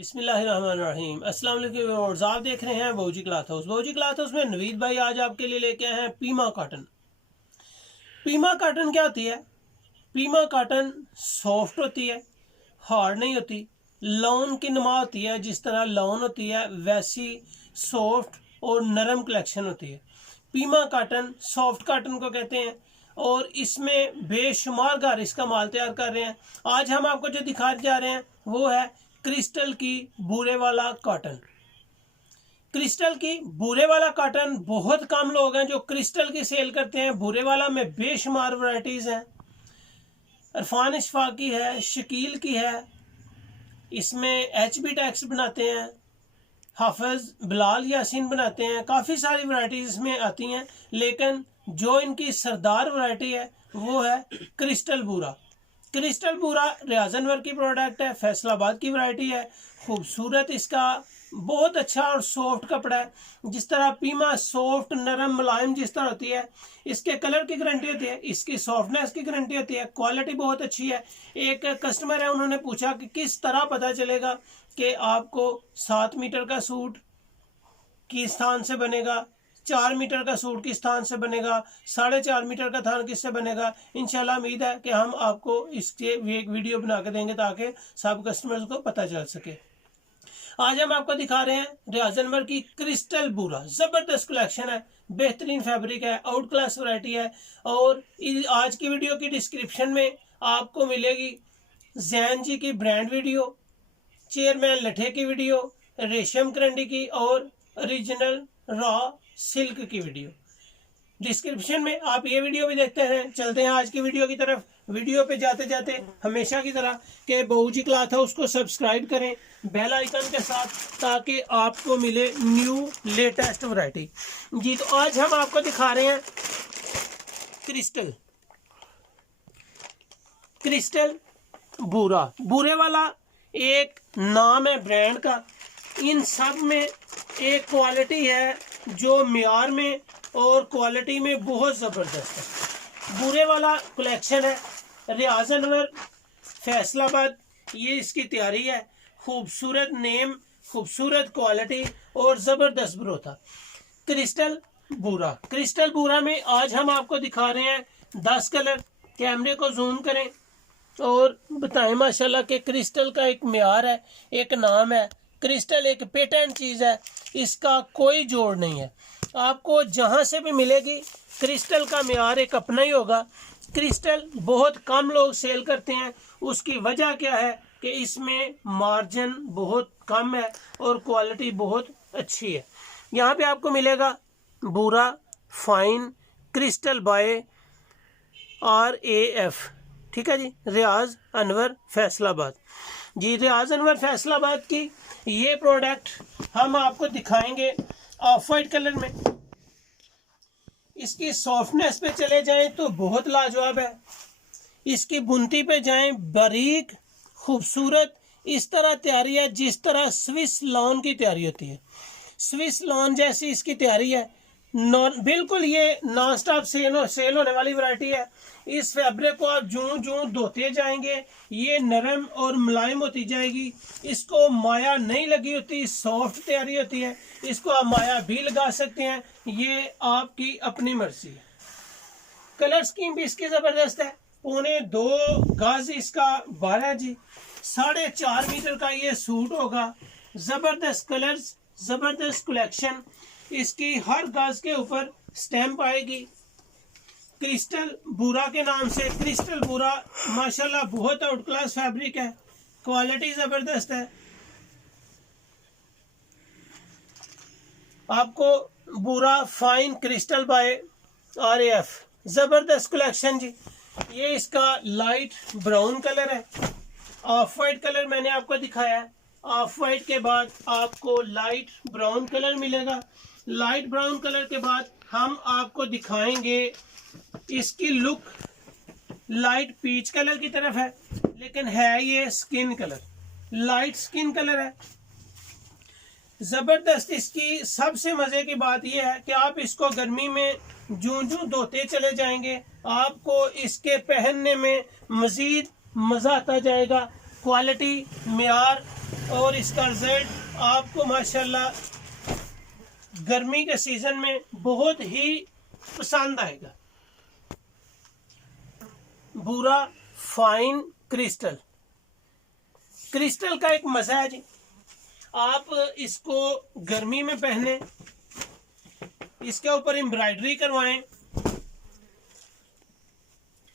बिस्मिल्लाहिर्रहमानिर्रहीम। अस्सलाम वालेकुम व्यूअर्स, आप देख रहे हैं बहूजी क्लॉथ हाउस। बहूजी क्लॉथ हाउस में नवीद भाई आज आपके लिए लेके आए हैं पीमा कॉटन। पीमा कॉटन क्या होती है? पीमा कॉटन सॉफ्ट होती है, हार्ड नहीं होती। लॉन की नुमा होती है, जिस तरह लॉन होती है वैसी सॉफ्ट और नरम कलेक्शन होती है। पीमा कॉटन सॉफ्ट कॉटन को कहते हैं और इसमें बेशुमार घर इसका माल तैयार कर रहे हैं। आज हम आपको जो दिखाने जा रहे हैं वो है क्रिस्टल की बूरे वाला कॉटन। क्रिस्टल की बूरे वाला कॉटन बहुत कम लोग हैं जो क्रिस्टल की सेल करते हैं। बूरे वाला में बेशुमार वैरायटीज हैं। इरफान इशफाक की है, शकील की है, इसमें HB टैक्स बनाते हैं, हाफिज बिलाल यासीन बनाते हैं। काफ़ी सारी वैरायटीज इसमें आती हैं, लेकिन जो इनकी सरदार वैरायटी है वो है क्रिस्टल बूरा। क्रिस्टल बूरा रियाज अनवर की प्रोडक्ट है, फैसलाबाद की वैरायटी है। खूबसूरत, इसका बहुत अच्छा और सॉफ्ट कपड़ा है। जिस तरह पीमा सॉफ्ट नरम मुलायम जिस तरह होती है, इसके कलर की गारंटी होती है, इसकी सॉफ्टनेस की गारंटी होती है। क्वालिटी बहुत अच्छी है। एक कस्टमर है, उन्होंने पूछा कि किस तरह पता चलेगा कि आपको 7 मीटर का सूट किस स्थान से बनेगा, 4 मीटर का सूट किस स्थान से बनेगा, 4.5 मीटर का थान किससे बनेगा। इंशाल्लाह उम्मीद है कि हम आपको इसके एक वीडियो बना के देंगे ताकि सब कस्टमर्स को पता चल सके। आज हम आपको दिखा रहे हैं रियाज अनवर की क्रिस्टल बूरा। जबरदस्त कलेक्शन है, बेहतरीन फैब्रिक है, आउट क्लास वैरायटी है। और आज की वीडियो की डिस्क्रिप्शन में आपको मिलेगी जैन जी की ब्रांड वीडियो, चेयरमैन लठे की वीडियो, रेशम करंडी की और ओरिजिनल रॉ सिल्क की वीडियो। डिस्क्रिप्शन में आप ये वीडियो भी देखते हैं। चलते हैं आज की वीडियो की तरफ। वीडियो पे जाते जाते हमेशा की तरह के बहूजी क्लॉथ हाउस को सब्सक्राइब करें बेल आइकन के साथ, ताकि आपको मिले न्यू लेटेस्ट वैरायटी। जी, तो आज हम आपको दिखा रहे हैं क्रिस्टल बूरा। बूरे वाला एक नाम है ब्रांड का। इन सब में एक क्वालिटी है जो मियार में और क्वालिटी में बहुत ज़बरदस्त है। बूरे वाला कलेक्शन है, रियाज अनवर फैसलाबाद, ये इसकी तैयारी है। खूबसूरत नेम, खूबसूरत क्वालिटी और ज़बरदस्त ब्रोथा। क्रिस्टल बूरा। क्रिस्टल बूरा में आज हम आपको दिखा रहे हैं 10 कलर। कैमरे को जूम करें और बताएं माशाल्लाह के क्रिस्टल का एक मियार है, एक नाम है। क्रिस्टल एक पेटेंट चीज़ है, इसका कोई जोड़ नहीं है। आपको जहाँ से भी मिलेगी क्रिस्टल का मियार एक अपना ही होगा। क्रिस्टल बहुत कम लोग सेल करते हैं। उसकी वजह क्या है कि इसमें मार्जिन बहुत कम है और क्वालिटी बहुत अच्छी है। यहाँ पे आपको मिलेगा बूरा फाइन क्रिस्टल बाय RAF, ठीक है जी, रियाज अनवर फैसलाबाद। जी, रियाज अनवर फैसलाबाद की ये प्रोडक्ट हम आपको दिखाएंगे ऑफ वाइट कलर में। इसकी सॉफ्टनेस पे चले जाएं तो बहुत लाजवाब है। इसकी बुनती पे जाएं, बारीक खूबसूरत इस तरह तैयारी है जिस तरह स्विस लॉन की तैयारी होती है। स्विस लॉन जैसी इसकी तैयारी है। बिल्कुल ये नॉन स्टॉप सेल होने वाली वैरायटी है। इस फैब्रिक को आप जूं जूं धोते जाएंगे ये नरम और मुलायम होती जाएगी। इसको माया नहीं लगी होती, सॉफ्ट तैयारी होती है। इसको आप माया भी लगा सकते हैं, ये आपकी अपनी मर्जी है। कलर स्कीम भी इसकी ज़बरदस्त है। 2.25 गज इसका 12 जी, 4.5 मीटर का ये सूट होगा। ज़बरदस्त कलर्स, ज़बरदस्त कलेक्शन। इसकी हर गज के ऊपर स्टैंप आएगी क्रिस्टल बूरा के नाम से। क्रिस्टल बूरा माशाल्लाह बहुत आउट क्लास फैब्रिक है, क्वालिटी ज़बरदस्त है। आपको बूरा फाइन क्रिस्टल बाय RAF, ज़बरदस्त कलेक्शन जी। ये इसका लाइट ब्राउन कलर है। ऑफ वाइट कलर मैंने आपको दिखाया है। ऑफ वाइट के बाद आपको लाइट ब्राउन कलर मिलेगा। लाइट ब्राउन कलर के बाद हम आपको दिखाएंगे इसकी लुक लाइट पीच कलर की तरफ है, लेकिन है ये skin colour, light skin colour है। ज़बरदस्त इसकी सबसे मज़े की बात यह है कि आप इसको गर्मी में जूं जूं धोते चले जाएंगे, आपको इसके पहनने में मज़ीद मज़ा आता जाएगा। क्वालिटी, मेयार और इसका रिजल्ट आपको माशाल्लाह गर्मी के सीजन में बहुत ही पसंद आएगा। भूरा फाइन क्रिस्टल, क्रिस्टल का एक मजा है जी। आप इसको गर्मी में पहने, इसके ऊपर एम्ब्रॉयडरी करवाएं।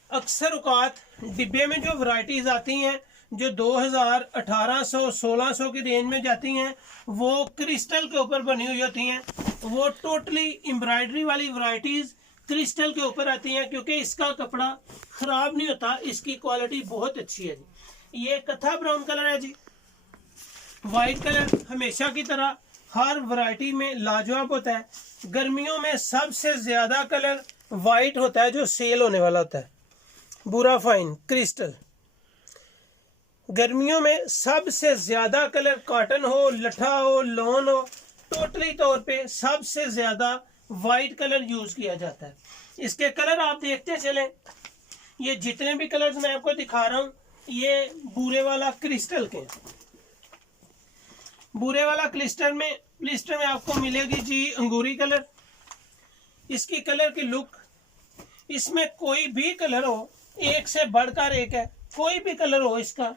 अक्सर औकात डिब्बे में जो वैरायटीज आती हैं जो 2000, 1800, 1600 की रेंज में जाती हैं, वो क्रिस्टल के ऊपर बनी हुई होती हैं। वो टोटली एम्ब्रॉयडरी वाली वैरायटीज क्रिस्टल के ऊपर आती हैं, क्योंकि इसका कपड़ा खराब नहीं होता, इसकी क्वालिटी बहुत अच्छी है जी। ये कथा ब्राउन कलर है जी। वाइट कलर हमेशा की तरह हर वैरायटी में लाजवाब होता है। गर्मियों में सबसे ज्यादा कलर वाइट होता है जो सेल होने वाला होता है। भूरा फाइन क्रिस्टल, गर्मियों में सबसे ज्यादा कलर कॉटन हो, लठा हो, लॉन हो, टोटली तौर पे सबसे ज्यादा वाइट कलर यूज किया जाता है। इसके कलर आप देखते चलें, ये जितने भी कलर्स मैं आपको दिखा रहा हूं ये भूरे वाला क्रिस्टल के। भूरे वाला क्रिस्टल में आपको मिलेगी जी अंगूरी कलर। इसकी कलर की लुक, इसमें कोई भी कलर हो, एक से बढ़कर एक है, कोई भी कलर हो इसका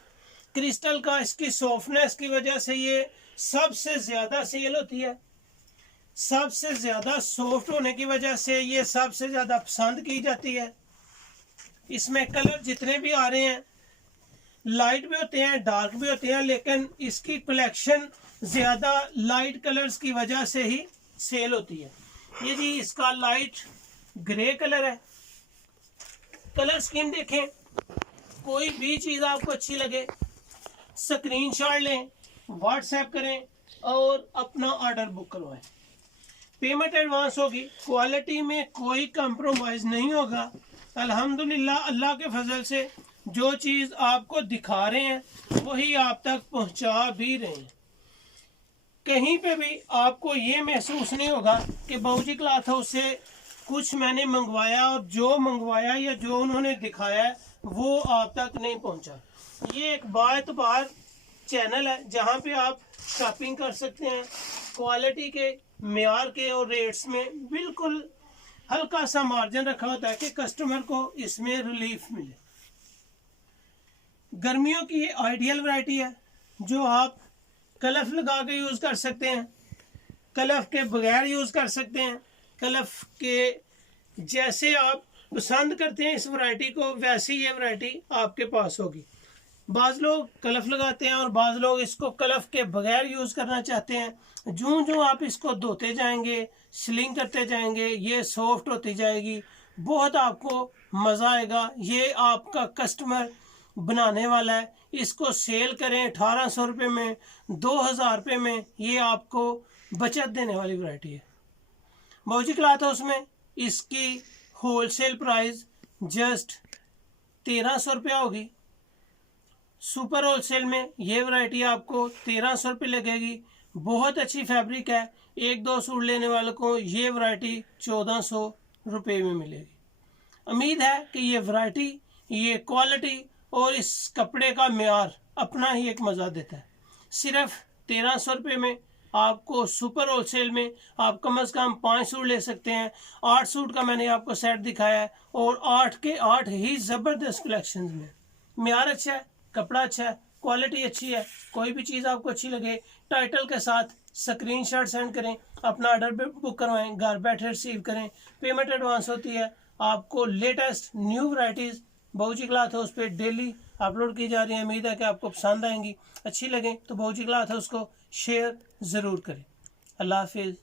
क्रिस्टल का, इसकी सॉफ्टनेस की वजह से ये सबसे ज्यादा सेल होती है। सबसे ज्यादा सॉफ्ट होने की वजह से ये सबसे ज्यादा पसंद की जाती है। इसमें कलर जितने भी आ रहे हैं लाइट भी होते हैं, डार्क भी होते हैं, लेकिन इसकी कलेक्शन ज्यादा लाइट कलर्स की वजह से ही सेल होती है। ये जी इसका लाइट ग्रे कलर है। कलर स्कीम देखें, कोई भी चीज आपको अच्छी लगे स्क्रीनशॉट लें, व्हाट्सएप करें और अपना ऑर्डर बुक करवाएं। पेमेंट एडवांस होगी, क्वालिटी में कोई कंप्रोमाइज नहीं होगा। अल्हम्दुलिल्लाह अल्लाह के फजल से जो चीज आपको दिखा रहे हैं वही आप तक पहुंचा भी रहे हैं। कहीं पे भी आपको ये महसूस नहीं होगा कि बाबूजी क्लॉथ हाउस से कुछ मैंने मंगवाया और जो मंगवाया या जो उन्होंने दिखाया है वो आप तक नहीं पहुंचा। ये एक बाएतबार चैनल है जहां पे आप शॉपिंग कर सकते हैं। क्वालिटी के, मेयार के और रेट्स में बिल्कुल हल्का सा मार्जिन रखा होता है कि कस्टमर को इसमें रिलीफ मिले। गर्मियों की ये आइडियल वैरायटी है जो आप कलफ लगा के यूज कर सकते हैं, कलफ के बगैर यूज कर सकते हैं। कलफ के जैसे आप पसंद करते हैं इस वैरायटी को, वैसी ये वैरायटी आपके पास होगी। बाज़ लोग कलफ लगाते हैं और बाज़ लोग इसको कलफ के बगैर यूज़ करना चाहते हैं। जो जो आप इसको धोते जाएंगे, स्लिंग करते जाएंगे, ये सॉफ्ट होती जाएगी, बहुत आपको मज़ा आएगा। ये आपका कस्टमर बनाने वाला है। इसको सेल करें 1800 रुपये में, 2000 रुपये में, ये आपको बचत देने वाली वैरायटी है। बाबूजी क्लॉथ हाउस में इसकी होलसेल प्राइस जस्ट 1300 रुपया होगी। सुपर होलसेल में ये वैरायटी आपको 1300 रुपये लगेगी। बहुत अच्छी फैब्रिक है। एक दो सूट लेने वालों को ये वैरायटी 1400 रुपये में मिलेगी। उम्मीद है कि ये वैरायटी, ये क्वालिटी और इस कपड़े का मेयार अपना ही एक मज़ा देता है। सिर्फ 1300 रुपये में आपको सुपर होलसेल में आप कम से कम 5 सूट ले सकते हैं। 8 सूट का मैंने आपको सेट दिखाया है और 8 के 8 ही ज़बरदस्त कलेक्शन में। मेयार अच्छा है, कपड़ा अच्छा है, क्वालिटी अच्छी है। कोई भी चीज़ आपको अच्छी लगे टाइटल के साथ स्क्रीनशॉट सेंड करें, अपना ऑर्डर बुक करवाएं, घर बैठे रिसीव करें। पेमेंट एडवांस होती है। आपको लेटेस्ट न्यू वैरायटीज़ बाबूजी क्लॉथ हाउस पे डेली अपलोड की जा रही है। उम्मीद है कि आपको पसंद आएंगी। अच्छी लगे तो बाबूजी क्लॉथ हाउस को शेयर ज़रूर करें। अल्लाह हाफिज़।